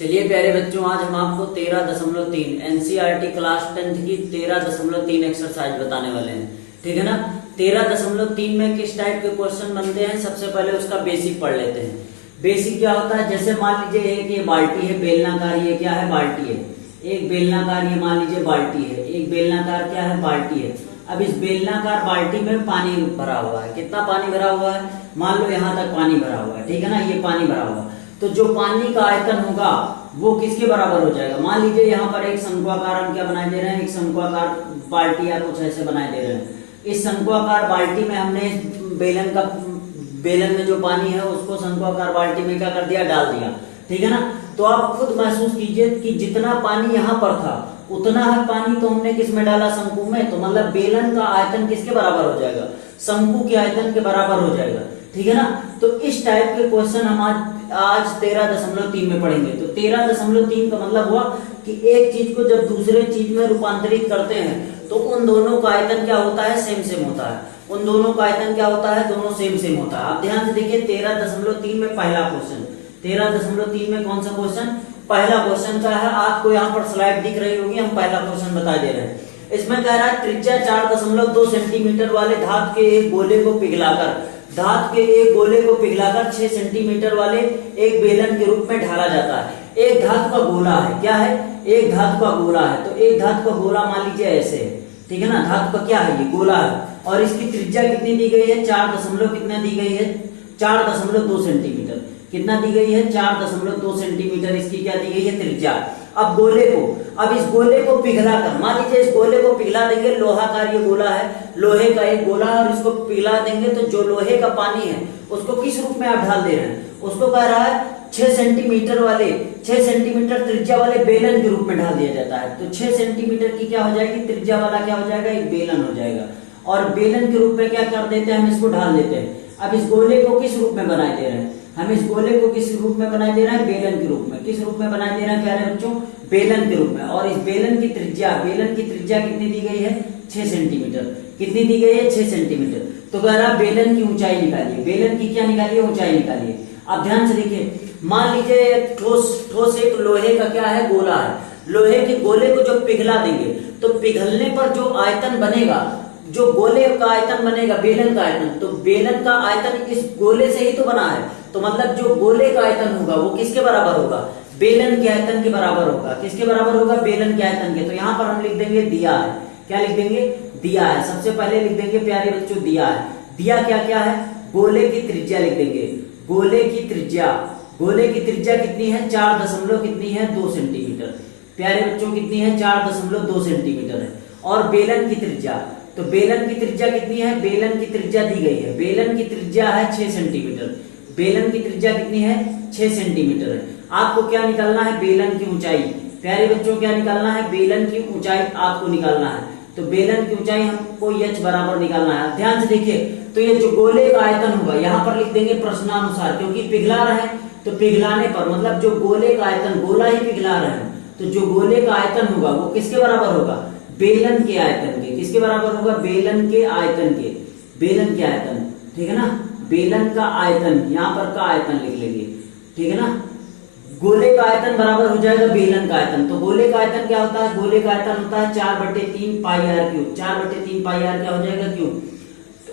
चलिए प्यारे बच्चों, आज हम आपको 13.3 एनसीईआरटी क्लास 10th की 13.3 एक्सरसाइज बताने वाले हैं। ठीक है ना। 13.3 में किस टाइप के क्वेश्चन बनते हैं, सबसे पहले उसका बेसिक पढ़ लेते हैं। बेसिक क्या होता है, जैसे मान लीजिए एक ये बाल्टी है, बेलनाकार, ये क्या है, बाल्टी है। एक बेलनाकार, ये मान लीजिए बाल्टी है। एक बेलनाकार क्या है, बाल्टी है। अब इस बेलनाकार बाल्टी में पानी भरा हुआ है। कितना पानी भरा हुआ है, मान लो यहाँ तक पानी भरा हुआ है। ठीक है ना, ये पानी भरा हुआ है। तो जो पानी का आयतन होगा वो किसके बराबर हो जाएगा। मान लीजिए यहाँ पर एक शंक्वाकार हम क्या बनाए दे रहे हैं, एक शंक्वाकार बाल्टी या कुछ ऐसे बनाए दे रहे हैं। इस शंक्वाकार बाल्टी में हमने बेलन में जो पानी है उसको शंक्वाकार बाल्टी में क्या कर दिया, डाल दिया। ठीक है ना। तो आप खुद महसूस कीजिए कि जितना पानी यहाँ पर था उतना है पानी तो हमने किस में डाला, शंकु में। तो मतलब बेलन का आयतन किसके बराबर हो जाएगा, शंकु के आयतन के बराबर हो जाएगा। ठीक है ना। तो इस टाइप के क्वेश्चन हम आज 13.3 में पढ़ेंगे। तो 13.3 का मतलब हुआ कि एक चीज को जब दूसरे चीज में रूपांतरित करते हैं तो उन दोनों का आयतन क्या होता है, सेम सेम होता है। उन दोनों का आयतन क्या होता है, दोनों सेम सेम होता है। आप ध्यान से देखिए 13.3 में पहला क्वेश्चन, 13.3 में कौन सा क्वेश्चन, पहला क्वेश्चन का है। आपको यहाँ पर स्लाइड दिख रही होगी, हम पहला क्वेश्चन बता दे रहे हैं। इसमें कह रहा है त्रिज्या 4.2 सेंटीमीटर वाले धातु के एक गोले को पिघलाकर 6 सेंटीमीटर वाले एक बेलन के रूप में ढाला जाता है। एक धातु का गोला है, क्या है, एक धातु का गोला है। तो एक धातु का गोला मान लीजिए ऐसे है। ठीक है ना, धातु का क्या है, ये गोला है। और इसकी त्रिज्या कितनी दी गई है, 4 कितना दी गई है, 4.2 सेंटीमीटर। कितना दी गई है, 4.2 सेंटीमीटर इसकी क्या दी गई है, त्रिज्या। अब इस गोले को पिघलाकर, मान लीजिए इस गोले को पिघला देंगे, लोहा का ये गोला है, लोहे का एक गोला है, और इसको पिघला देंगे तो जो लोहे का पानी है उसको किस रूप में आप ढाल दे रहे हैं, उसको कह रहा है 6 सेंटीमीटर त्रिज्या वाले बेलन के रूप में ढाल दिया जाता है। तो 6 सेंटीमीटर की क्या हो जाएगी, त्रिज्या वाला क्या हो जाएगा, एक बेलन हो जाएगा। और बेलन के रूप में क्या कर देते हैं, हम इसको ढाल देते हैं। अब इस गोले को किस रूप में बनाए दे रहे हैं, हम इस गोले को किस रूप में बनाए दे रहे हैं, बेलन के रूप में। किस रूप में बनाए दे रहे हैं प्यारे बच्चों, बेलन के रूप में। और इस बेलन की त्रिज्या कितनी दी गई है, 6 सेंटीमीटर। कितनी दी गई है, 6 सेंटीमीटर। तो कह रहा बेलन की ऊंचाई निकालिए, बेलन की क्या निकालिए, ऊंचाई निकालिए। आप ध्यान से देखिए, मान लीजिए ठोस एक लोहे का क्या है, गोला है। लोहे के गोले को जब पिघला देंगे तो पिघलने पर जो आयतन बनेगा, जो गोले का आयतन बनेगा, बेलन का आयतन, तो बेलन का आयतन इस गोले से ही तो बना है। तो मतलब जो गोले का आयतन होगा वो किसके बराबर होगा, बेलन के आयतन के बराबर होगा। किसके बराबर होगा, बेलन के आयतन के। तो यहाँ पर हम लिख देंगे दिया है। क्या लिख देंगे, दिया है। सबसे पहले लिख देंगे प्यारे बच्चों, दिया है। दिया क्या क्या है, गोले की त्रिज्या लिख देंगे। गोले की त्रिज्या कितनी है, 4.2 सेंटीमीटर। प्यारे बच्चों कितनी है, 4.2 सेंटीमीटर है। और बेलन की त्रिज्या, तो बेलन की त्रिज्या कितनी है, बेलन की त्रिज्या दी गई है, बेलन की त्रिज्या है 6 सेंटीमीटर। बेलन की त्रिज्या कितनी है, 6 सेंटीमीटर है। आपको क्या निकालना है, बेलन की ऊंचाई। प्यारे बच्चों क्या निकालना है, बेलन की ऊंचाई आपको निकालना है। तो बेलन की ऊंचाई हमको h बराबर निकालना है। ध्यान से देखिए, तो ये जो गोले का आयतन होगा यहाँ पर लिख देंगे प्रश्नानुसार, क्योंकि पिघला रहे हैं तो पिघलाने पर मतलब जो गोले का आयतन, गोला ही पिघला रहे हैं, तो जो गोले का आयतन होगा वो किसके बराबर होगा, बेलन के आयतन के। किसके बराबर होगा, बेलन के आयतन के, बेलन के आयतन। ठीक है ना, बेलन का आयतन, यहाँ पर का आयतन लिख लेंगे। ठीक है ना, गोले का आयतन बराबर हो जाएगा बेलन का आयतन। तो गोले का आयतन क्या होता है, गोले का आयतन होता है 4/3 पाई आर क्यूब। 4/3 पाई आर क्या हो जाएगा, क्यूब।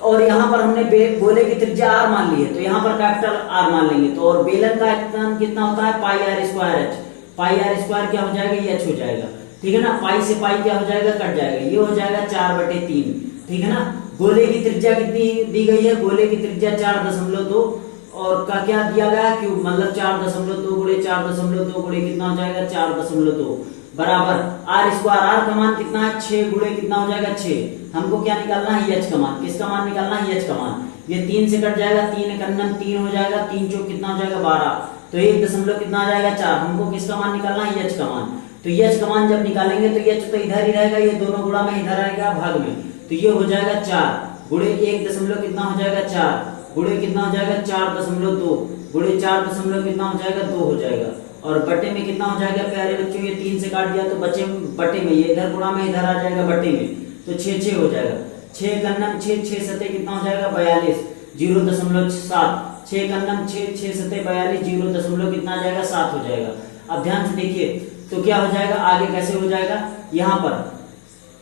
और यहाँ पर हमने गोले की त्रिज्या r मान ली है, तो यहाँ पर कैपिटल R मान लेंगे। तो और बेलन का आयतन कितना होता है, pi r square h। Pi r square क्या हो जाएगा, ये h हो जाएगा। ठीक है ना, पाई से पाई क्या हो जाएगा, कट जाएगा, ये हो जाएगा 4/3। ठीक है ना। गोले की त्रिज्या कितनी दी गई है, गोले की त्रिज्या 4.2 और का क्या दिया गया, क्यूब। मतलब 4.2 गुणे 4.2 गुणे कितना हो जाएगा, 4.2 बराबर आर स्क्वायर। आर का मान कितना है, 6 गुणे कितना हो जाएगा, 6। हमको क्या निकालना है, एच का मान। किसका मान निकालना है, एच का मान। ये 3 से कट जाएगा, 3 एकन्नम 3 हो जाएगा, 3 चौक कितना हो जाएगा, 12। तो 1 दशमलव कितना आ जाएगा, 4। हमको किसका मान निकालना है, एच का मान। तो एच का मान जब निकालेंगे तो एच तो इधर ही रहेगा, ये दोनों गुणा में इधर आएगा भाग में। तो ये हो जाएगा 4 गुणे 1 दशमलव कितना हो जाएगा, 4 गुणे कितना हो जाएगा, 4.2 गुणे 4 कितना हो जाएगा, 2 हो जाएगा। और बटे में कितना हो जाएगा प्यारे बच्चों, ये 3 से काट दिया तो बचे बटे में, ये इधर गुणा में इधर आ जाएगा बटे में। तो 6 हो जाएगा, 6 कन्नम 6 सते कितना हो जाएगा, 42 0.7। 6 कन्नम 6 6 सते 42 0 कितना आ जाएगा, 7 हो जाएगा। अब ध्यान से देखिए तो क्या हो जाएगा, आगे कैसे हो जाएगा, यहाँ पर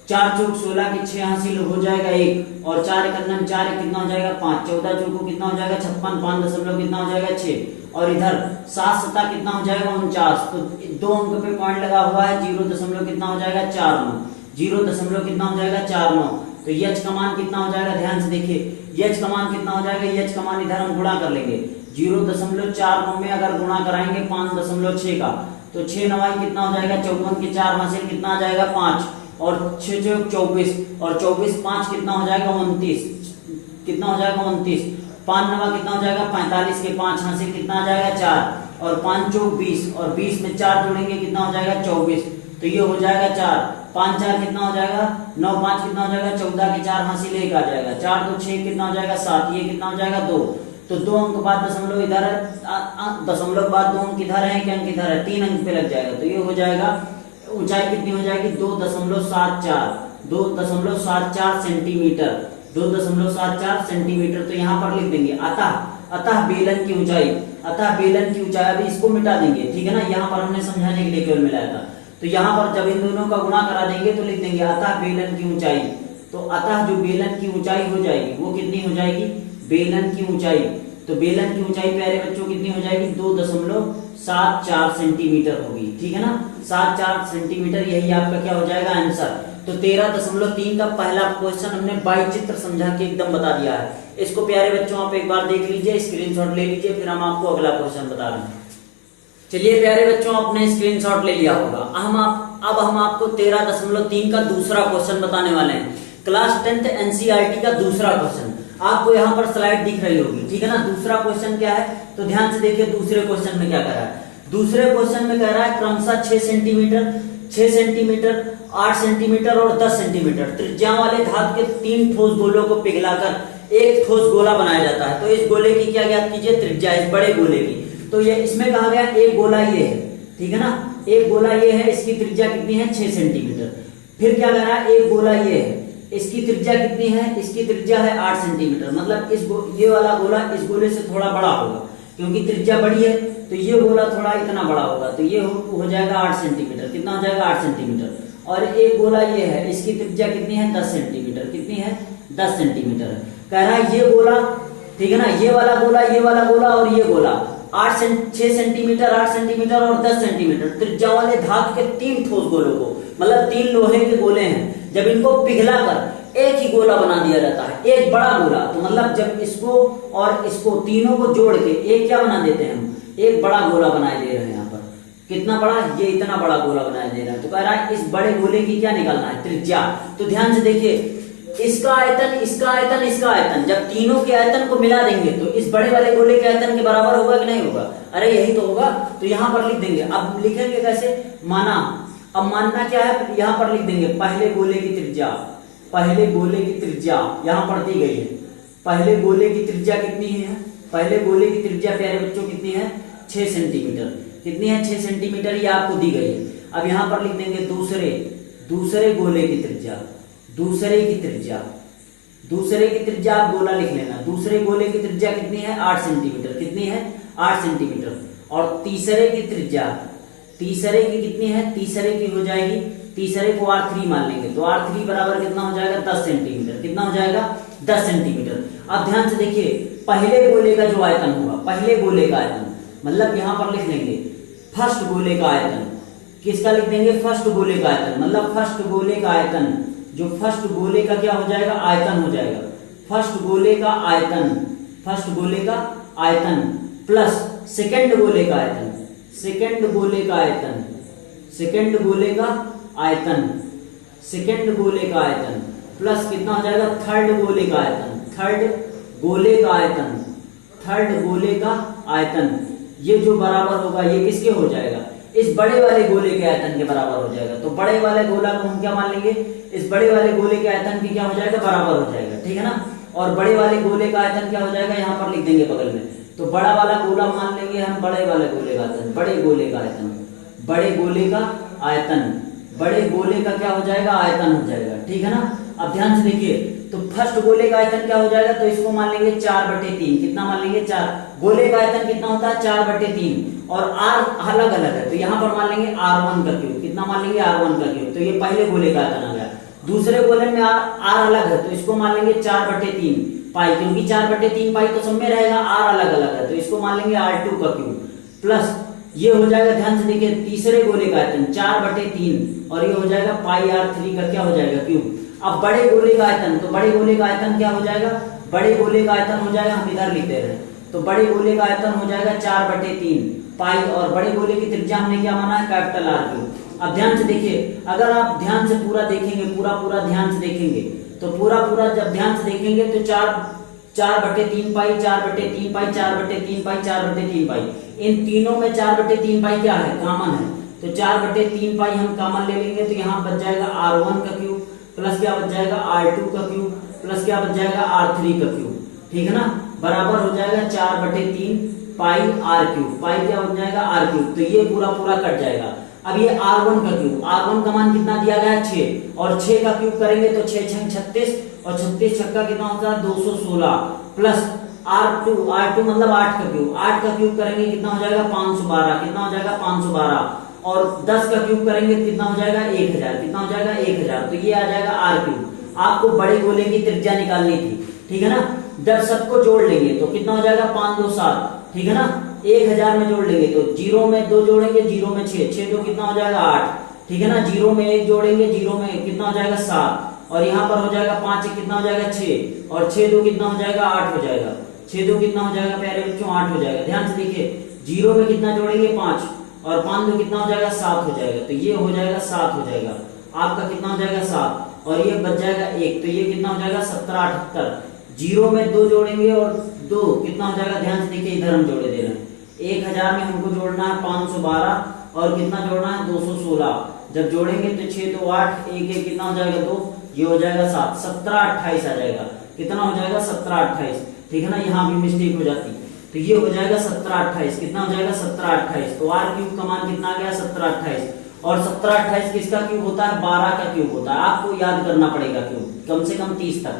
4 चौक 16 के 6 हासिल हो जाएगा 1 और 4 एक अंदर 4 कितना हो जाएगा 5, 14 चौको कितना हो जाएगा 56, 5 दशमलव कितना हो जाएगा 6 और इधर 7 सता कितना हो जाएगा 49। तो 2 अंक पे पॉइंट लगा हुआ है, 0 दशमलव कितना हो जाएगा 49, 0 दशमलव कितना हो जाएगा 49। तो यच का मान कितना हो जाएगा, ध्यान से देखिए यच का मान कितना हो जाएगा, यच का मान इधर हम गुणा कर लेंगे 0.49 में अगर गुणा कराएंगे 5.6 का तो 6 9 कितना हो जाएगा 54 के 4 हासिल कितना आ जाएगा 5 और 6 चौक 24 और 24 5 कितना हो जाएगा 29, कितना हो जाएगा 29, 5 9 कितना हो जाएगा 45 के 5 हासिल कितना आ जाएगा 4 और 5 चौक 20 और 20 में 4 जोड़ेंगे कितना हो जाएगा 24। तो ये हो जाएगा 4, 5 4 कितना हो जाएगा 9, 5 कितना हो जाएगा 14 के 4 हासिल 1 आ जाएगा, 4 2 6 कितना हो जाएगा 7, ये कितना हो जाएगा 2। तो 2 अंक बाद दशमलव इधर है, दशमलव बाद 2 अंक इधर है, 1 अंक इधर है, 3 अंक पे लग जाएगा। तो ये हो जाएगा ऊंचाई कितनी हो जाएगी 2.74, 2.74 सेंटीमीटर, 2.74 सेंटीमीटर। तो यहाँ पर लिख देंगे अतः बेलन की ऊंचाई, अतः बेलन की ऊंचाई, अभी इसको मिटा देंगे, ठीक है ना, यहाँ पर हमने समझाने के लिए केवल मिलाया था। तो यहाँ पर जब इन दोनों का गुणा करा देंगे तो लिख देंगे अतः बेलन की ऊंचाई। तो अतः जो बेलन की ऊंचाई हो जाएगी वो कितनी हो जाएगी, बेलन की ऊंचाई, तो बेलन की ऊंचाई प्यारे बच्चों कितनी हो जाएगी 2.74 सेंटीमीटर होगी, ठीक है ना, 74 सेंटीमीटर, यही आपका क्या हो जाएगा आंसर। तो 13.3 का पहला क्वेश्चन हमने बाई चित्र समझा के एकदम बता दिया है। इसको प्यारे बच्चों आप एक बार देख लीजिए, स्क्रीनशॉट ले लीजिए, फिर हम आपको अगला क्वेश्चन बता रहे हैं। चलिए प्यारे बच्चों आपने स्क्रीनशॉट ले लिया होगा। अब हम आपको 13.3 का दूसरा क्वेश्चन बताने वाले हैं, क्लास 10th एनसीईआरटी का दूसरा क्वेश्चन। आपको यहाँ पर स्लाइड दिख रही होगी, ठीक है ना। दूसरा क्वेश्चन क्या है, तो ध्यान से देखिए दूसरे क्वेश्चन में क्या कर रहा है। दूसरे क्वेश्चन में कह रहा है क्रमशः 6 सेंटीमीटर, 6 सेंटीमीटर, 8 सेंटीमीटर और 10 सेंटीमीटर त्रिज्या वाले धातु के 3 ठोस गोलों को पिघलाकर एक ठोस गोला बनाया जाता है। तो इस गोले की क्या ज्ञात कीजिए, त्रिज्या, इस बड़े गोले की। तो ये इसमें कहा गया एक गोला ये है, ठीक है ना, एक गोला ये है, इसकी त्रिज्या कितनी है 6 सेंटीमीटर। फिर क्या कह रहा है, एक गोला ये है, इसकी त्रिज्या कितनी है, इसकी त्रिज्या है 8 सेंटीमीटर। मतलब ये वाला गोला इस गोले से थोड़ा बड़ा होगा, क्योंकि त्रिज्या बड़ी है तो ये गोला थोड़ा इतना बड़ा होगा, तो ये हो जाएगा 8 सेंटीमीटर। कितना हो जाएगा 8 सेंटीमीटर। और एक गोला ये है, इसकी त्रिज्या कितनी है 10 सेंटीमीटर, कितनी है 10 सेंटीमीटर है। कह रहा है ये गोला, ठीक है ना, ये वाला गोला, ये वाला गोला और ये गोला 6 सेंटीमीटर, 8 सेंटीमीटर और 10 सेंटीमीटर त्रिज्या वाले धातु के 3 ठोस गोलों को, मतलब 3 लोहे के गोले हैं, जब इनको पिघलाकर एक ही गोला बना दिया जाता है, एक बड़ा गोला। तो मतलब जब इसको और इसको तीनों को जोड़ के एक क्या बना देते हैं हम, एक बड़ा गोला बनाए दे रहे हैं। यहाँ पर कितना बड़ा, ये इतना बड़ा गोला बनाए दे रहा है। तो कह रहा है इस बड़े गोले की क्या निकालना है, त्रिज्या। तो ध्यान से देखिए इसका आयतन, इसका आयतन, इसका आयतन, जब तीनों के आयतन को मिला देंगे तो इस बड़े वाले गोले के आयतन के बराबर होगा कि नहीं होगा, अरे यही तो होगा। तो यहाँ पर लिख देंगे। अब लिखेंगे कैसे, माना, अब मानना क्या है, यहाँ पर लिख देंगे पहले गोले की त्रिज्या, पहले गोले की त्रिज्या यहाँ पर दी गई है। पहले गोले की त्रिज्या कितनी है, पहले गोले की त्रिज्या प्यारे बच्चों कितनी है 6 सेंटीमीटर, कितनी है 6 सेंटीमीटर, ये आपको दी गई है। अब यहाँ पर लिख देंगे दूसरे गोले की त्रिज्या, दूसरे की त्रिज्या, दूसरे की त्रिज्या आप गोला लिख लेना। दूसरे गोले की त्रिज्या कितनी है 8 सेंटीमीटर, कितनी है 8 सेंटीमीटर। और तीसरे की त्रिज्या, तीसरे की कितनी है, तीसरे की हो जाएगी, तीसरे को R3 मान लेंगे, तो R3 बराबर कितना हो जाएगा 10 सेंटीमीटर, कितना हो जाएगा 10 सेंटीमीटर। अब ध्यान से देखिए पहले गोले का जो आयतन होगा, पहले गोले का आयतन, मतलब यहाँ पर लिख लेंगे फर्स्ट गोले का आयतन, किसका लिख देंगे फर्स्ट गोले का आयतन, मतलब फर्स्ट गोले का आयतन, जो फर्स्ट गोले का क्या हो जाएगा आयतन हो जाएगा, फर्स्ट गोले का आयतन, फर्स्ट गोले का आयतन प्लस सेकंड गोले का आयतन, सेकंड गोले का आयतन, सेकंड गोले का आयतन, सेकंड गोले का आयतन प्लस कितना हो जाएगा थर्ड गोले का आयतन, थर्ड गोले का आयतन, थर्ड गोले का आयतन, ये जो बराबर होगा ये किसके हो जाएगा, इस बड़े वाले गोले के आयतन के बराबर हो जाएगा। तो बड़े वाले गोला को हम क्या मान लेंगे, इस बड़े वाले गोले के आयतन की क्या हो जाएगा बराबर हो जाएगा, ठीक है ना। और बड़े वाले गोले का आयतन क्या हो जाएगा, यहाँ पर लिख देंगे बगल में, तो बड़ा वाला गोला मान लेंगे हम बड़े वाले गोले का आयतन, बड़े गोले का आयतन, बड़े गोले का आयतन, बड़े गोले का क्या हो जाएगा आयतन हो जाएगा, ठीक है ना। अब ध्यान से देखिए, तो फर्स्ट गोले का आयतन क्या हो जाएगा, तो इसको मान लेंगे 4/3, कितना मान लेंगे 4, गोले का आयतन कितना होता है 4/3 और r अलग अलग है, तो यहाँ पर मान लेंगे r1 का क्यूब। कितना मान लेंगे r1 का क्यूब। तो ये पहले गोले का आयतन आ गया। दूसरे गोले में r अलग है, तो इसको मान लेंगे 4/3 पाई, क्योंकि 4/3 पाई तो सब में रहेगा, r अलग अलग है, तो इसको मान लेंगे r2 का क्यूब। प्लस ये हो जाएगा, ध्यान से देखिए, तीसरे गोले का आयतन 4/3 और ये हो जाएगा पाई r3 का क्या हो जाएगा क्यूब। अब बड़े गोले का आयतन, तो बड़े गोले का आयतन क्या हो जाएगा, बड़े गोले का आयतन हो जाएगा, हम इधर लिखते रहे, तो बड़े गोले का आयतन हो जाएगा 4/3 पाई, और बड़े गोले की त्रिज्या हमने क्या माना है, कैपिटल R क्यूब। अब ध्यान से देखिए, अगर आप ध्यान से पूरा देखेंगे, पूरा ध्यान से देखेंगे, तो पूरा जब ध्यान से देखेंगे तो 4/3 पाई, 4/3 पाई, 4/3 पाई, 4/3 पाई, इन तीनों में 4/3 पाई क्या है, कॉमन है, तो 4/3 पाई हम कॉमन ले लेंगे, तो यहाँ बच जाएगा r1 का क्यूब प्लस क्या बच जाएगा r2 का क्यूब प्लस क्या बच जाएगा r3 का क्यूब, ठीक है ना, बराबर हो जाएगा 4/3 पाई r क्यूब, पाई क्या बन जाएगा r क्यूब, तो ये पूरा कट जाएगा। अब ये r1 का क्यूब, r1 का मान कितना दिया गया है 6, और 6 का क्यूब करेंगे तो 6 6 36 और 36 छक्का कितना होता है 216 प्लस r2 मतलब 8 का क्यूब, 8 का क्यूब करेंगे कितना हो जाएगा 512, कितना हो जाएगा 512, और 10 का क्यूब करेंगे कितना हो जाएगा 1000, कितना हो जाएगा 1000, तो ये आ जाएगा r क्यूब। आपको बड़े गोले की त्रिज्या निकालनी थी, ठीक है ना, जब सबको जोड़ लेंगे तो कितना हो जाएगा 5 2 7, ठीक है ना, 1000 में जोड़ लेंगे तो 0 में 2 जोड़ेंगे, 0 में 6 6 2 कितना हो जाएगा 8, ठीक है ना, 0 में 1 जोड़ेंगे, 0 में कितना हो जाएगा 7, और यहाँ पर हो जाएगा 5 कितना हो जाएगा 6, और 6 2 कितना हो जाएगा 8 हो जाएगा, 6 2 कितना हो जाएगा प्यारे बच्चों 8 हो जाएगा। ध्यान से देखिए, 0 में कितना जोड़ेंगे 5 और 5 2 कितना हो जाएगा 7 हो जाएगा, तो ये हो जाएगा 7 हो जाएगा, आपका कितना हो जाएगा 7, और ये बच जाएगा 1, तो ये कितना हो जाएगा 17 78, 0 में 2 जोड़ेंगे और 2 कितना हो जाएगा, ध्यान से देखिए इधर हम जोड़े दे रहे हैं, 1000 में हमको जोड़ना है 512 और कितना जोड़ना है 216, जब जोड़ेंगे तो 6 2 8 1 1 कितना हो जाएगा 2, ये हो जाएगा 7 17 28 आ जाएगा, कितना हो जाएगा 17 28, ठीक है ना, यहाँ भी मिस्टेक हो जाती, तो ये हो जाएगा 17 28, कितना हो जाएगा 17 28, तो r क्यूब का मान कितना आ गया 17 28, और 17 28 किसका क्यूब होता है 12 का क्यूब होता है, आपको याद करना पड़ेगा क्यूब कम से कम 30 तक,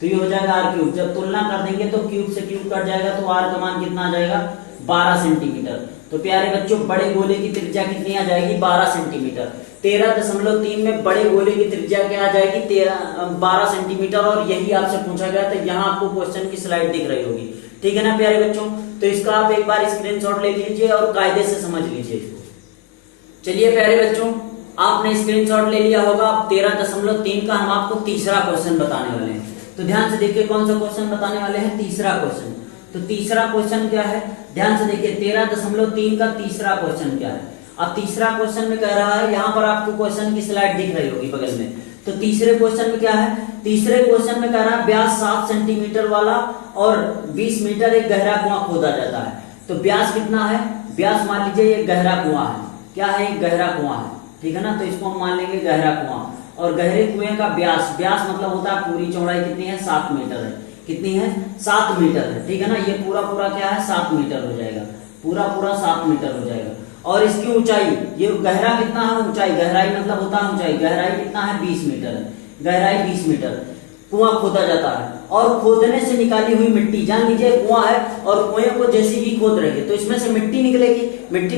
तो ये हो जाएगा r क्यूब। जब तुलना कर देंगे तो क्यूब से क्यूब कट जाएगा, तो r का मान कितना आ जाएगा 12 सेंटीमीटर। तो प्यारे बच्चों, बड़े गोले की त्रिज्या कितनी आ जाएगी 12 सेंटीमीटर। 13.3 में बड़े गोले की त्रिज्या क्या आ जाएगी 12 सेंटीमीटर, और यही आपसे पूछा गया था, यहाँ आपको क्वेश्चन की स्लाइड दिख रही होगी, ठीक है ना प्यारे बच्चों। तो इसका आप एक बार स्क्रीनशॉट ले लीजिए और कायदे से समझ लीजिए इसको। चलिए प्यारे बच्चों, आपने स्क्रीनशॉट ले लिया होगा। अब 13.3 का हम आपको तीसरा क्वेश्चन बताने वाले हैं, तो ध्यान से देखिए कौन सा क्वेश्चन बताने वाले हैं, तीसरा क्वेश्चन। तो तीसरा क्वेश्चन क्या है, ध्यान से देखिए 13.3 का तीसरा क्वेश्चन क्या है। अब तीसरा क्वेश्चन में कह रहा है, यहाँ पर आपको क्वेश्चन की स्लाइड दिख रही होगी बगल में। तो तीसरे क्वेश्चन में क्या है, तीसरे क्वेश्चन में कह रहा है व्यास 7 सेंटीमीटर वाला और 20 मीटर एक गहरा कुआं खोदा जाता है। तो व्यास कितना है, व्यास मान लीजिए ये गहरा कुआं है, क्या है, एक गहरा कुआं है, ठीक है ना, तो इसको हम मान लेंगे गहरा कुआं। और गहरे कुएं का व्यास, व्यास मतलब होता है पूरी चौड़ाई कितनी है 7 मीटर है, कितनी है 7 मीटर है, ठीक है ना, ये पूरा क्या है 7 मीटर हो जाएगा, पूरा 7 मीटर हो जाएगा। और इसकी ऊंचाई, ये गहरा कितना है ऊंचाई, गहराई मतलब होता है ऊंचाई, गहराई कितना है 20 मीटर है, गहराई 20 मीटर कुआं खोदा जाता है। और खोदने से निकाली हुई मिट्टी, जान लीजिए कुआं है और कुएं को जैसे भी खोद रहे तो इसमें से मिट्टी निकलेगी कि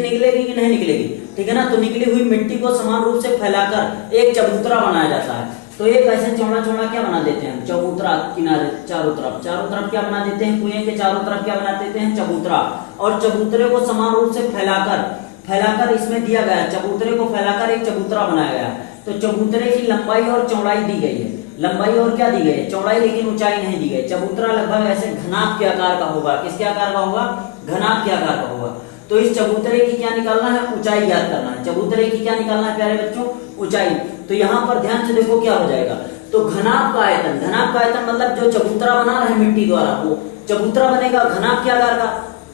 नहीं निकलेगी, ठीक है ना, तो निकली हुई मिट्टी को समान रूप से फैलाकर एक चबूतरा बनाया जाता है। तो एक ऐसे चौड़ा क्या बना देते हैं चबूतरा, किनारे चारों तरफ क्या बना देते हैं, कुएं के चारों तरफ क्या बना देते हैं चबूतरा, और चबूतरे को समान रूप से फैलाकर इसमें दिया गया, चबूतरे को फैलाकर एक चबूतरा बनाया गया। तो चबूतरे की लंबाई और चौड़ाई दी गई है, लंबाई और क्या दी गई है चौड़ाई, लेकिन ऊंचाई नहीं दी गई। चबूतरा लगभग ऐसे घनाभ के आकार का होगा, किसके आकार का होगा, घनाभ के आकार का होगा। तो इस चबूतरे की क्या निकालना है, ऊंचाई ज्ञात करना है। चबूतरे की क्या निकालना है प्यारे बच्चों, ऊंचाई। तो यहाँ पर ध्यान से देखो क्या हो जाएगा, तो घनाभ का आयतन मतलब जो चबूतरा बना रहा है मिट्टी द्वारा, वो चबूतरा बनेगा घनाभ के आकार का,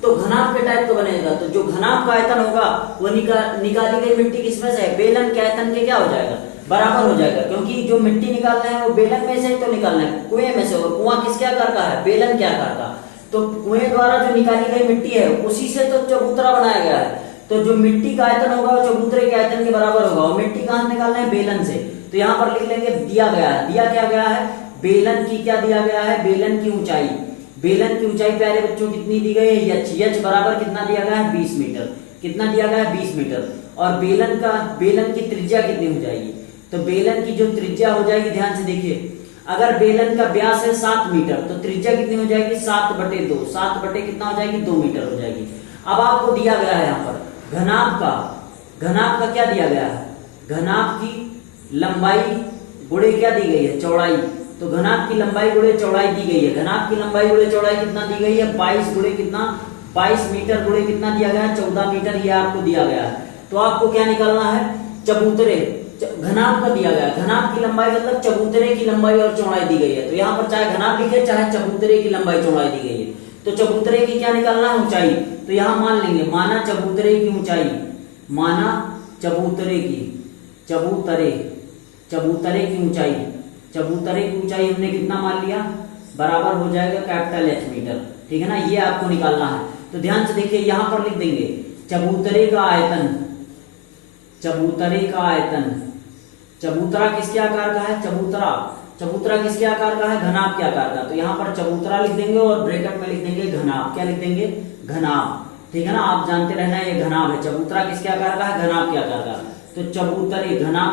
तो घनाभ के टाइप का बनेगा। तो जो घनाभ का आयतन होगा वो निकाली गई मिट्टी किसमें से, बेलन के आयतन के क्या हो जाएगा, बराबर हो जाएगा, क्योंकि जो मिट्टी निकालना है वो बेलन में से तो निकालना है, कुएं में से, और कुआं किसके आकार का है, बेलन के आकार का। तो कुएं द्वारा जो निकाली गई मिट्टी है उसी से तो चबूतरा बनाया गया है। तो जो मिट्टी का आयतन होगा वो चबूतरे के आयतन के बराबर होगा, और मिट्टी कहां से निकालना है, बेलन से। तो यहाँ पर लिख लेंगे दिया गया है, दिया क्या गया है, बेलन की क्या दिया गया है, बेलन की ऊंचाई, बेलन की ऊंचाई प्यारे बच्चों कितनी दी गई है, यच। यच बराबर कितना दिया गया है, 20 मीटर। कितना दिया गया है, 20 मीटर। और बेलन की त्रिज्या कितनी हो जाएगी, तो बेलन की जो त्रिज्या हो जाएगी, ध्यान से देखिए, अगर बेलन का व्यास है 7 मीटर तो त्रिज्या कितनी हो जाएगी, 7/2। 7 बटे कितना हो जाएगी, 2 मीटर हो जाएगी। अब आपको दिया गया है यहाँ पर घनाभ का क्या दिया गया है, घनाभ की लंबाई गुणे क्या दी गई है, चौड़ाई। तो घनाभ की लंबाई गुणे चौड़ाई दी गई है। घनाभ की लंबाई गुणे चौड़ाई कितना दी गई है, 22 गुणे कितना, 22 मीटर गुणे कितना दिया गया है, 14 मीटर, ये आपको दिया गया है। तो आपको क्या निकालना है, चबूतरे, घनाभ का दिया गया, घनाभ की लंबाई मतलब चबूतरे की लंबाई और चौड़ाई दी गई है। तो यहाँ पर चाहे घनाभ लिखे चाहे चबूतरे की लंबाई चौड़ाई दी गई है। तो चबूतरे की क्या निकालना है, ऊंचाई। तो यहाँ मान लेंगे, माना चबूतरे की ऊंचाई, माना चबूतरे की ऊंचाई हमने कितना मान लिया, बराबर हो जाएगा कैपिटल H मीटर। ठीक है ना, ये आपको निकालना है। तो ध्यान से देखिए, यहां पर लिख देंगे चबूतरे का आयतन। चबूतरा किसके आकार का है, चबूतरा किसके आकार का है, घनाभ के आकार का। तो यहाँ पर चबूतरा लिख देंगे और ब्रैकेट में लिख देंगे घनाभ। क्या लिख देंगे, घनाभ। ठीक है ना, आप जानते रहना ये घनाभ है। चबूतरा किसके आकार का है, घनाभ के आकार का। तो चबूतरे घनाभ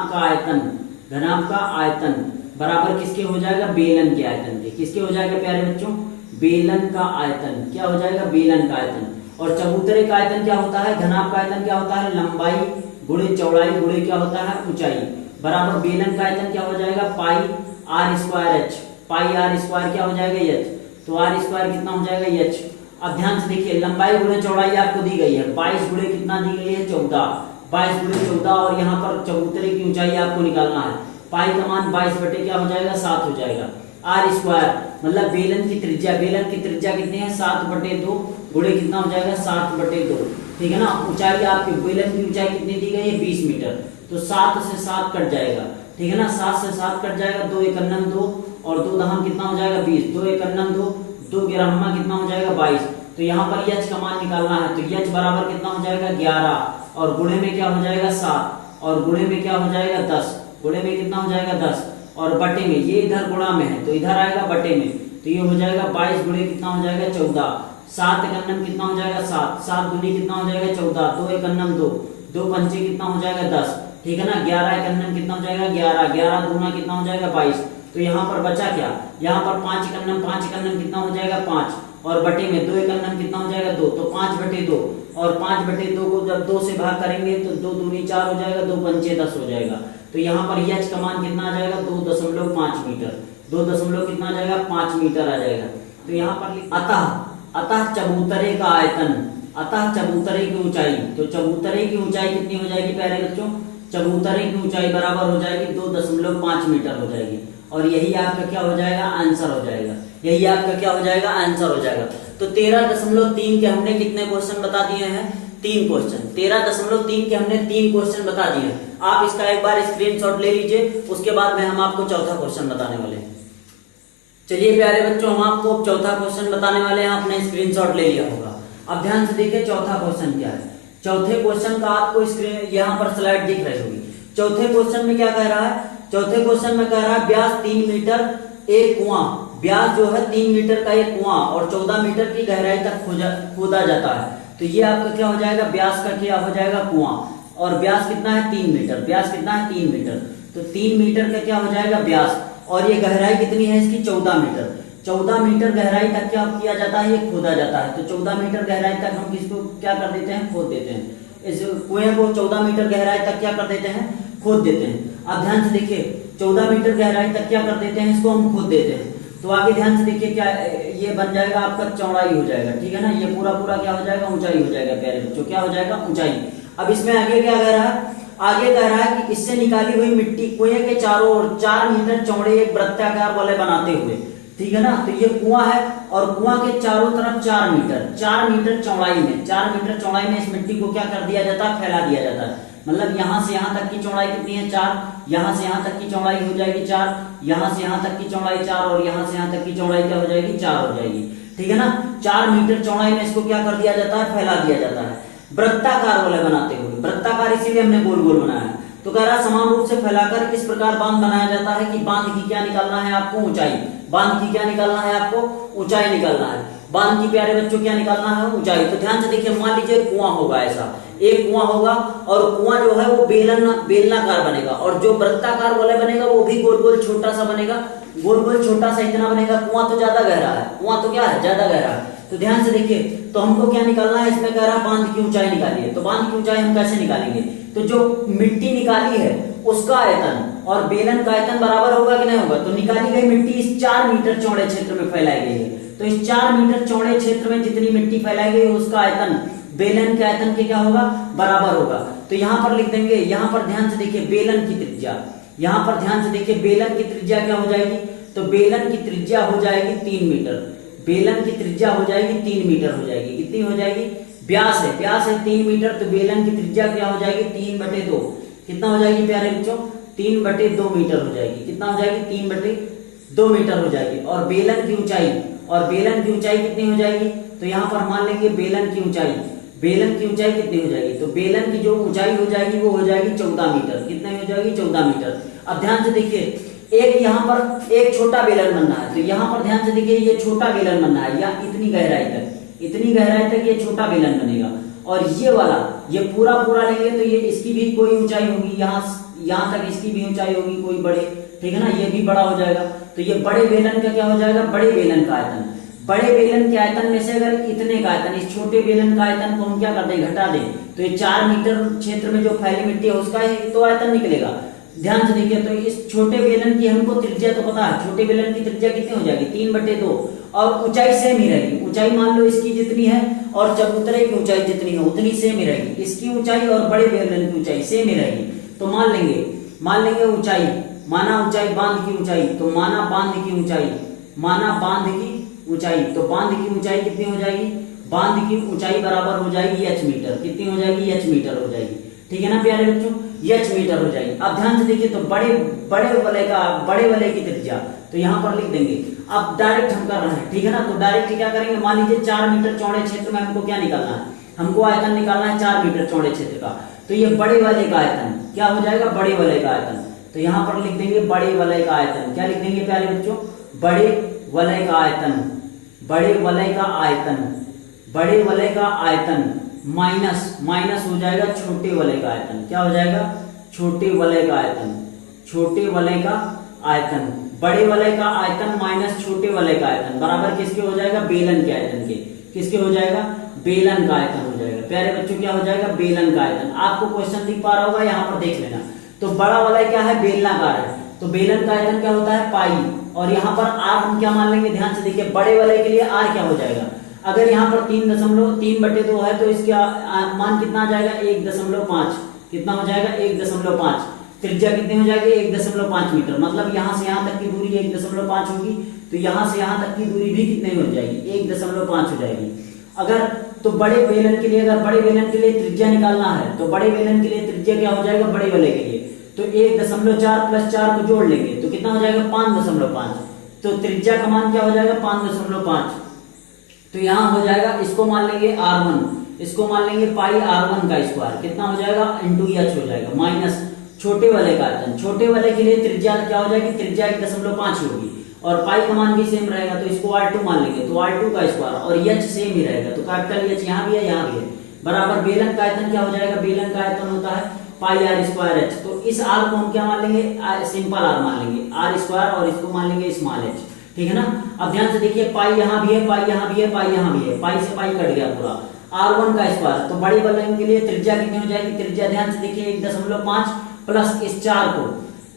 का आयतन बराबर किसके हो जाएगा, बेलन के आयतन के। किसके हो जाएगा प्यारे बच्चों, बेलन का आयतन। क्या हो जाएगा, बेलन का आयतन। और चबूतरे का आयतन क्या होता है, घनाभ का आयतन क्या होता है, लंबाई गुणे चौड़ाई गुणे क्या होता है, ऊंचाई, बराबर बेलन का आयतन क्या हो जाएगा, pi r square H. Pi r square क्या हो जाएगा, एच। तो आर स्क्वायर कितना हो जाएगा, एच। अब ध्यान से देखिए, लंबाई गुणे चौड़ाई आपको दी गई है, 22 गुणे कितना दी गई है, 14। 22 गुणे 14। और यहाँ पर चबूतरे की ऊंचाई आपको निकालना है। पाई का मान 22 बटे क्या हो जाएगा, 7 हो जाएगा। आर स्क्वायर मतलब बेलन की त्रिज्या कितनी है, 7/2 गुणे कितना हो जाएगा, 7/2। ठीक है ना, ऊंचाई आपकी बेलन की ऊंचाई कितनी दी गई है, 20 मीटर। तो 7 से 7 कट जाएगा। ठीक है ना, 7 से 7 कट जाएगा, 2 एकन्नम 2 और 2 दहम कितना हो जाएगा, 20। 2 एकन्नम 2, 2 गिरहमा कितना हो जाएगा, 22। तो यहाँ पर यच का मान निकालना है। तो यच बराबर कितना हो जाएगा, 11 और गुणे में क्या हो जाएगा, 7 और गुणे में क्या हो जाएगा, 10। गुणे में कितना हो जाएगा, 10 और बटे में, ये इधर गुणा में है तो इधर आएगा बटे में। तो ये हो जाएगा 22 गुणे कितना हो जाएगा, 14। 7 एकन्नम कितना हो जाएगा, 7। 7 दूनी कितना हो जाएगा, 14। 2 एकन्नम 2, 2 पंचे कितना हो जाएगा, 10। ठीक है ना, 11 एकन्नम कितना हो जाएगा, 11। 11 दूना कितना हो जाएगा, 22। तो यहाँ पर बचा क्या, यहाँ पर 5 एकन्नम कितना हो जाएगा, 5 और बटे में 2 एकन्नम कितना हो जाएगा, 2। तो 5/2 और 5/2 को जब 2 से भाग करेंगे तो 2 दूनी 4 हो जाएगा, 2 पंचे 10 हो जाएगा। तो यहाँ पर यच का मान कितना आ जाएगा, 2.5 मीटर। 2 कितना आ जाएगा, 5 मीटर आ जाएगा। तो यहाँ पर अतः चबूतरे का आयतन, अतः चबूतरे की ऊंचाई। तो चबूतरे की ऊंचाई कितनी हो जाएगी प्यारे बच्चों, चबूतरे की ऊंचाई बराबर हो जाएगी 2.5 मीटर हो जाएगी। और यही आपका क्या हो जाएगा, आंसर हो जाएगा। यही आपका क्या हो जाएगा, आंसर हो जाएगा। तो 13.3 के हमने कितने क्वेश्चन बता दिए हैं, 3 क्वेश्चन। 13.3 के हमने 3 क्वेश्चन बता दिए। आप इसका एक बार स्क्रीनशॉट ले लीजिए, उसके बाद में हम आपको चौथा क्वेश्चन बताने वाले हैं। चलिए प्यारे बच्चों, हम आपको चौथा क्वेश्चन बताने वाले हैं। आपने स्क्रीनशॉट ले लिया होगा। अब ध्यान से देखिए चौथा क्वेश्चन क्या है। चौथे क्वेश्चन का आपको स्क्रीन यहाँ पर स्लाइड दिख रही होगी। चौथे क्वेश्चन में क्या कह रहा है, चौथे क्वेश्चन में कह रहा है व्यास 3 मीटर एक कुआं, व्यास जो है 3 मीटर का एक कुआं और 14 मीटर की गहराई तक खोदा जाता है। तो ये आपका क्या हो जाएगा, व्यास का क्या हो जाएगा, कुआं। और व्यास कितना है, 3 मीटर। व्यास कितना है, 3 मीटर। तो 3 मीटर का क्या हो जाएगा व्यास, और ये गहराई कितनी है इसकी, 14 मीटर। 14 मीटर गहराई तक क्या किया जाता है, ये खोदा जाता है। तो 14 मीटर गहराई तक हम किसको क्या कर देते हैं, खोद देते हैं। इस कुएं को 14 मीटर गहराई तक क्या कर देते हैं, खोद देते हैं। अब ध्यान से देखिए, 14 मीटर गहराई तक क्या कर देते हैं, इसको हम खोद देते हैं। तो आगे ध्यान से देखिए, क्या ये बन जाएगा आपका चौड़ाई हो जाएगा। ठीक है ना, ये पूरा क्या हो जाएगा, ऊंचाई हो जाएगा प्यारे बच्चों, क्या हो जाएगा, ऊंचाई। अब इसमें आगे क्या कह रहा है, आगे कह रहा है कि इससे निकाली हुई मिट्टी कुएं के चारों ओर 4 मीटर चौड़े एक वृत्ताकार वाले बनाते हुए। ठीक है ना, तो ये कुआं है और कुआं के चारों तरफ 4 मीटर चौड़ाई में, 4 मीटर चौड़ाई में इस मिट्टी को क्या कर दिया जाता है, फैला दिया जाता है। मतलब यहाँ से यहाँ तक की चौड़ाई कितनी है, 4। यहाँ से यहाँ तक की चौड़ाई हो जाएगी 4, यहाँ से यहाँ तक की चौड़ाई 4 और यहाँ से यहाँ तक की चौड़ाई क्या हो जाएगी, 4 हो जाएगी। ठीक है ना, 4 मीटर चौड़ाई में इसको क्या कर दिया जाता है, फैला दिया जाता है वृत्ताकार वाले बनाते हुए। वृत्ताकार इसीलिए हमने गोल गोल बनाया है। तो कह रहा है समान रूप से फैलाकर इस प्रकार बांध बनाया जाता है कि बांध की क्या निकालना है आपको, ऊंचाई। बांध की क्या निकालना है आपको, ऊंचाई निकालना है। बांध की प्यारे बच्चों क्या निकालना है, ऊंचाई। तो ध्यान से देखिए, मान लीजिए कुआं होगा, ऐसा एक कुआं होगा और कुआं जो है वो बेलनाकार बनेगा, और जो वृत्ताकार वाला बनेगा वो भी गोल गोल छोटा सा बनेगा, गोल गोल छोटा सा इतना बनेगा। कुआं तो ज्यादा गहरा है, कुआं तो क्या है, ज्यादा गहरा है। तो ध्यान से देखिए, तो हमको क्या निकालना है, इसमें कह रहा है बांध की ऊंचाई निकालिए। तो बांध की ऊंचाई हम कैसे निकालेंगे, तो जो मिट्टी निकाली है उसका आयतन और बेलन का आयतन बराबर होगा कि नहीं होगा। तो निकाली गई मिट्टी इस 4 मीटर चौड़े क्षेत्र में फैलाई गई है, तो इस 4 मीटर चौड़े क्षेत्र में जितनी मिट्टी फैलाई गई उसका आयतन बेलन के आयतन के क्या होगा, बराबर होगा। तो यहां पर लिख देंगे, यहां पर ध्यान से देखिए बेलन की त्रिज्या, यहां पर ध्यान से देखिए बेलन की त्रिज्या क्या हो जाएगी, तो बेलन की त्रिज्या हो जाएगी 3 मीटर। बेलन की त्रिज्या हो जाएगी 3 मीटर हो जाएगी। कितनी हो जाएगी, व्यास है 3 मीटर, तो बेलन की त्रिज्या क्या हो जाएगी 3/2। कितना हो जाएगी प्यारे बच्चों, 3/2 मीटर हो जाएगी। कितना हो जाएगी, 3/2 मीटर हो जाएगी। और बेलन की ऊंचाई, और बेलन की ऊंचाई कितनी हो जाएगी, तो यहाँ पर मान लेंगे बेलन की ऊंचाई, बेलन की ऊंचाई कितनी हो जाएगी, तो बेलन की जो ऊंचाई हो जाएगी वो हो जाएगी 14 मीटर। कितनी हो जाएगी, 14 मीटर। अब ध्यान से देखिए, एक यहाँ पर एक छोटा बेलन बनना है, तो यहाँ पर ध्यान से देखिए ये छोटा बेलन बनना है, या इतनी गहराई तक, इतनी गहराई तक ये छोटा बेलन बनेगा। और ये वाला, ये पूरा लेंगे तो ये इसकी भी कोई ऊंचाई होगी, यहाँ तक इसकी भी ऊंचाई होगी कोई बड़े, ठीक है ना, ये भी बड़ा हो जाएगा। तो ये बड़े बेलन का क्या हो जाएगा, बड़े बेलन का आयतन। बड़े बेलन के आयतन में से अगर इतने का आयतन, इस छोटे बेलन का आयतन को हम क्या कर दें, घटा दें, तो ये 4 मीटर क्षेत्र में जो फैली मिट्टी है उसका ही तो आयतन निकलेगा। ध्यान से देखिए, तो इस छोटे बेलन की हमको त्रिज्या तो पता है, छोटे बेलन की त्रिज्या कितनी हो जाएगी, 3/2, और ऊंचाई सेम ही रहेगी। ऊंचाई मान लो इसकी जितनी है और चबूतरे की ऊंचाई जितनी है उतनी सेम ही रहेगी, इसकी ऊंचाई और बड़े बेलन की ऊंचाई सेम ही रहेगी। तो मान लेंगे ऊंचाई, माना ऊंचाई बांध की ऊंचाई, तो माना बांध की ऊंचाई, माना बांध की ऊंचाई, तो बांध की ऊंचाई कितनी हो जाएगी, बांध की ऊंचाई बराबर हो जाएगी h मीटर। कितनी हो जाएगी, h मीटर हो जाएगी। ठीक है ना प्यारे बच्चों, h मीटर हो जाएगी। अब ध्यान से देखिए, तो बड़े वलय की त्रिज्या तो यहाँ पर लिख देंगे। अब डायरेक्ट हम कर रहे हैं, ठीक है ना, तो डायरेक्ट क्या करेंगे, मान लीजिए 4 मीटर चौड़े क्षेत्र में हमको क्या निकालना है, हमको आयतन निकालना है 4 मीटर चौड़े क्षेत्र का। तो ये बड़े वलय का आयतन क्या हो जाएगा, बड़े वलय का आयतन। तो यहाँ पर लिख देंगे बड़े वलय का आयतन। क्या लिख देंगे प्यारे बच्चों, बड़े वलय का आयतन, बड़े वलय का आयतन, बड़े वलय का आयतन माइनस हो जाएगा छोटे वलय का आयतन। क्या हो जाएगा, छोटे वलय का आयतन, छोटे वलय का आयतन, बड़े वलय का आयतन माइनस छोटे वलय का आयतन बराबर किसके हो जाएगा, बेलन के आयतन के। किसके हो जाएगा, बेलन का आयतन हो जाएगा। प्यारे बच्चों क्या हो जाएगा, बेलन का आयतन। आपको क्वेश्चन दिख पा रहा होगा, यहाँ पर देख लेना। तो बड़ा वलय क्या है, बेलनाकार है, तो बेलन का आयतन क्या होता है, पाई। और यहाँ पर आर हम क्या मान लेंगे, ध्यान से देखिए, बड़े वलय के लिए आर क्या हो जाएगा, अगर यहाँ पर 3.3/2 है तो इसका मान कितना आ जाएगा, 1.5। कितना हो जाएगा, 1.5। त्रिज्या कितनी हो जाएगी, 1.5 मीटर। मतलब यहाँ से यहाँ तक की दूरी 1.5 होगी, तो यहाँ से यहाँ तक की दूरी भी कितनी हो जाएगी, 1.5 हो जाएगी। अगर तो बड़े बेलन के लिए, अगर बड़े बेलन के लिए त्रिज्या निकालना है, तो बड़े बेलन के लिए त्रिज्या क्या हो जाएगा, बड़े वलय के लिए, तो 1.4 + 4 को जोड़ लेंगे तो कितना हो जाएगा, 5.5। तो त्रिज्या का मान क्या हो जाएगा, 5.5। तो यहाँ हो जाएगा, इसको मान लेंगे R1, इसको मान लेंगे पाई R1 का स्क्वायर। कितना हो जाएगा, इंटू h हो जाएगा, माइनस छोटे वलय का आयतन। छोटे वलय के लिए त्रिज्या क्या हो जाएगी, त्रिज्या 1.5 होगी, और पाई का मान भी सेम रहेगा, तो इसको R2 मान लेंगे, तो R2 का स्क्वायर, और h सेम ही रहेगा, तो कैपिटल H यहाँ भी है, यहाँ भी है, बराबर बेलन का आयतन क्या हो जाएगा, बेलन का आयतन होता है पाई r² h। तो इस r को हम क्या मान लेंगे, सिंपल r मान लेंगे, r², और इसको मान लेंगे स्मॉल h। ठीक है ना। अब ध्यान से देखिए, पाई यहाँ भी है, पाई यहाँ भी है, पाई यहाँ भी है, पाई से पाई कट गया पूरा, R1 का स्क्वायर। तो बड़ी वलय के लिए त्रिज्या कितनी हो जाएगी, त्रिज्या ध्यान से देखिए 1.5 प्लस इस 4 को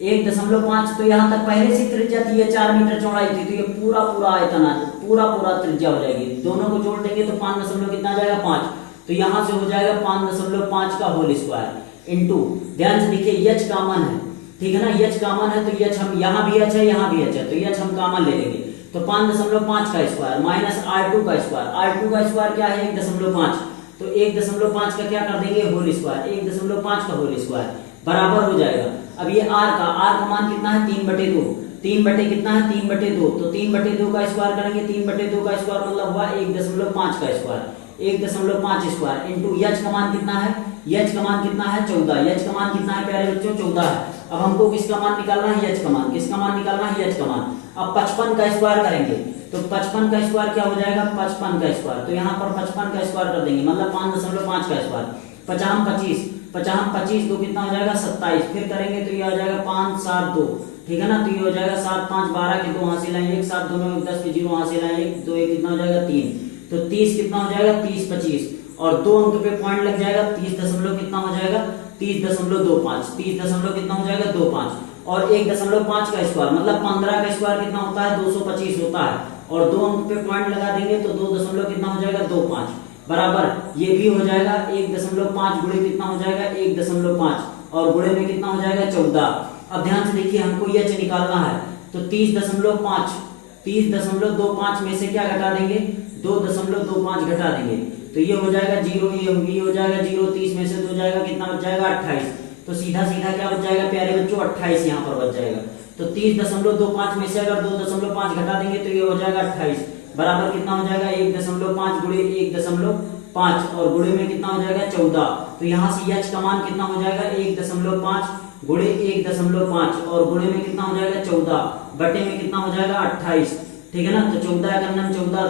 1.5, तो यहाँ तक पहले से त्रिज्या थी, ये 4 मीटर चौड़ाई थी, तो ये पूरा आयतन पूरा त्रिज्या हो जाएगी। दोनों को जोड़ देंगे तो 5 कितना जाएगा, 5। तो यहाँ से हो जाएगा 5.5 का होल स्क्वायर इंटू, ध्यान से देखिए h कॉमन है, ठीक है ना, h कॉमन है, तो h हम यहाँ भी h है, यहाँ भी h है, तो h हम कॉमन ले लेंगे, तो 5.5 का स्क्वायर माइनस R2 का स्क्वायर। R2 का स्क्वायर क्या है, 1.5, तो 1.5 का क्या कर देंगे, होल स्क्वायर, 1.5 का होल स्क्वायर बराबर हो जाएगा। अब ये r का मान कितना है, 3/2, 3 बटे कितना है, 3/2, तो 3/2 का स्क्वायर करेंगे, 3/2 का स्क्वायर मतलब हुआ 1.5 का स्क्वायर, 1.5 स्क्वायर इंटू h का मान कितना है, एच का मान कितना है 14, एच का मान कितना है प्यारे बच्चों 14 है। अब हमको किसका मान निकालना है एच का मान, किसका मान निकालना है एच का मान। अब 55 का स्क्वायर करेंगे तो 55 का स्क्वायर क्या हो जाएगा 55 का स्क्वायर, तो यहाँ पर 55 का स्क्वायर कर देंगे मतलब 5.5 का स्क्वायर, 50 25 50 25 दो कितना हो जाएगा 27, फिर करेंगे तो ये हो जाएगा 5 7 2, ठीक है ना, तो ये हो जाएगा 7 5 12 के 2 हासिल आए 1, 7 दोनों 10 के 0 हासिल आए 1 2 1 कितना हो जाएगा 3, तो 30 कितना हो जाएगा 30 25 और 2 अंक पे पॉइंट लग जाएगा 30 दशमलव कितना हो जाएगा 30.25, 30 दशमलव कितना हो जाएगा 25 और 1.5 का स्क्वायर मतलब 15 का स्क्वायर कितना होता है 225 होता है और 2 अंक पे पॉइंट लगा देंगे तो 2 दशमलव कितना हो जाएगा 25 बराबर ये भी हो जाएगा 1.5 गुणे कितना हो जाएगा 1.5 और गुणे में कितना हो जाएगा 14। अब ध्यान से देखिए हमको एच निकालना है तो 30.25 में से क्या घटा देंगे 2.25 घटा देंगे तो ये हो जाएगा 0, ये हो जाएगा 0, 30 में से 2 जाएगा कितना बच जाएगा 28, तो सीधा सीधा क्या बच जाएगा प्यारे बच्चों 28 यहाँ पर बच जाएगा। तो 30.25 में से अगर 2.5 घटा देंगे तो ये हो जाएगा 28 बराबर कितना हो जाएगा 1.5 गुणे 1.5 और गुणे में कितना हो जाएगा 14, तो यहाँ से एच का मान कितना हो जाएगा 1.5 गुणे 1.5 और गुणे में कितना हो जाएगा 14 बटे में कितना हो जाएगा 28, ठीक है ना, तो 14 का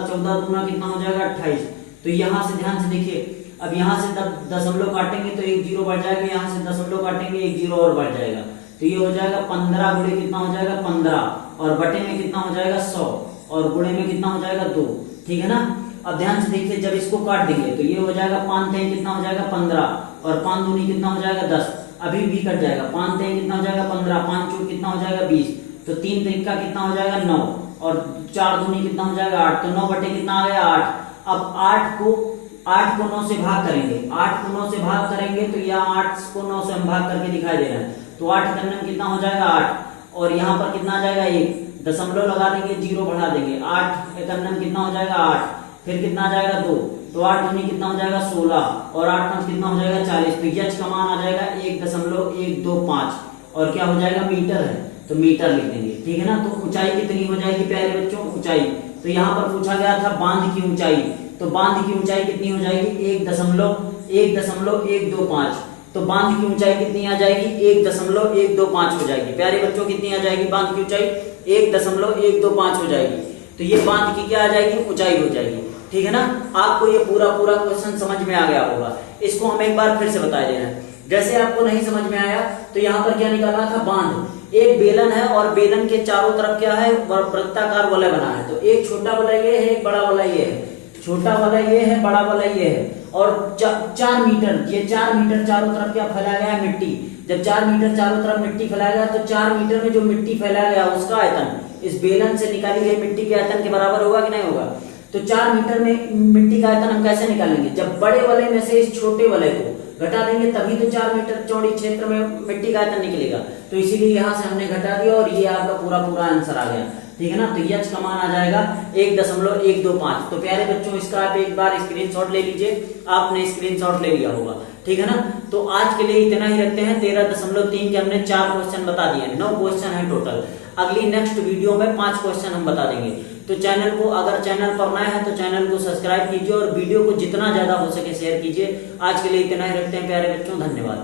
14 दूना कितना हो जाएगा 28। तो यहाँ से ध्यान से देखिए अब यहाँ से दशमलव काटेंगे तो 1 0 बढ़ जाएगा, यहाँ से दशमलव काटेंगे 1 0 और बढ़ जाएगा तो ये हो जाएगा 15 गुणे कितना हो जाएगा 15 और बटे में कितना हो जाएगा 100 और गुणे में कितना हो जाएगा 2, ठीक है ना। अब ध्यान से देखिए जब इसको काट देंगे तो ये हो जाएगा 5 3 कितना हो जाएगा 15 और 5 दूनी कितना हो जाएगा 10, अभी भी कट जाएगा 5 3 कितना हो जाएगा 15, 5 4 कितना हो जाएगा 20, तो 3 3 का कितना हो जाएगा 9 और 4 दूनी कितना हो जाएगा 8, तो 9 बटे कितना आ गया 8। अब 8 को 9 से भाग करेंगे, 8 को 9 से भाग करेंगे तो यहाँ 8 को 9 से हम भाग करके दिखाई दे रहे हैं तो 8 का नम कितना हो जाएगा 8 और यहाँ पर कितना आ जाएगा 1 दशमलव लगा देंगे 0 बढ़ा देंगे 8 का नम कितना हो जाएगा 8, फिर कितना आ जाएगा 2, तो 8 दूनी कितना हो जाएगा 16 और 8 5 कितना हो जाएगा 40, तो एच का मान आ जाएगा 1.125 और क्या हो जाएगा मीटर है तो मीटर लिख देंगे, ठीक है ना। तो ऊंचाई कितनी हो जाएगी प्यारे बच्चों ऊंचाई, तो यहाँ पर पूछा गया था बांध की ऊंचाई, तो बांध की ऊंचाई कितनी हो जाएगी 1.125, तो बांध की ऊंचाई कितनी आ जाएगी 1.125 हो जाएगी प्यारे बच्चों, कितनी आ जाएगी बांध की ऊंचाई 1.125 हो जाएगी, तो ये बांध की क्या आ जाएगी ऊंचाई हो जाएगी, ठीक है ना। आपको ये पूरा क्वेश्चन समझ में आ गया होगा, इसको हम एक बार फिर से बता दे रहे हैं। जैसे आपको नहीं समझ में आया तो यहाँ पर क्या निकालना था बांध, एक बेलन है और बेलन के चारों तरफ क्या है वृत्ताकार वलय बना है, तो एक छोटा वलय ये है एक बड़ा वलय ये है, छोटा वलय ये है बड़ा वलय ये है और 4 मीटर, ये 4 मीटर चारों तरफ क्या फैलाया गया है मिट्टी, जब 4 मीटर चारों तरफ मिट्टी फैलाया गया तो 4 मीटर में जो मिट्टी फैलाया गया उसका आयतन इस बेलन से निकाली गई मिट्टी के आयतन के बराबर होगा कि नहीं होगा। तो 4 मीटर में मिट्टी का आयतन हम कैसे निकालेंगे, जब बड़े वलय में से इस छोटे वलय को घटा देंगे तभी तो 4 मीटर चौड़ी क्षेत्र में मिट्टी का आयतन निकलेगा, तो इसीलिए यहाँ से हमने घटा दिया और ये आपका पूरा आंसर आ गया, ठीक है ना। तो एच का मान आ जाएगा 1.125। तो प्यारे बच्चों इसका आप एक बार स्क्रीनशॉट ले लीजिए, आपने स्क्रीनशॉट ले लिया होगा, ठीक है ना। तो आज के लिए इतना ही रखते हैं, 13.3 के हमने 4 क्वेश्चन बता दिए, 9 क्वेश्चन है टोटल। अगली नेक्स्ट वीडियो में 5 क्वेश्चन हम बता देंगे। तो चैनल को अगर चैनल पर नए हैं तो चैनल को सब्सक्राइब कीजिए और वीडियो को जितना ज्यादा हो सके शेयर कीजिए। आज के लिए इतना ही रखते हैं प्यारे बच्चों, धन्यवाद।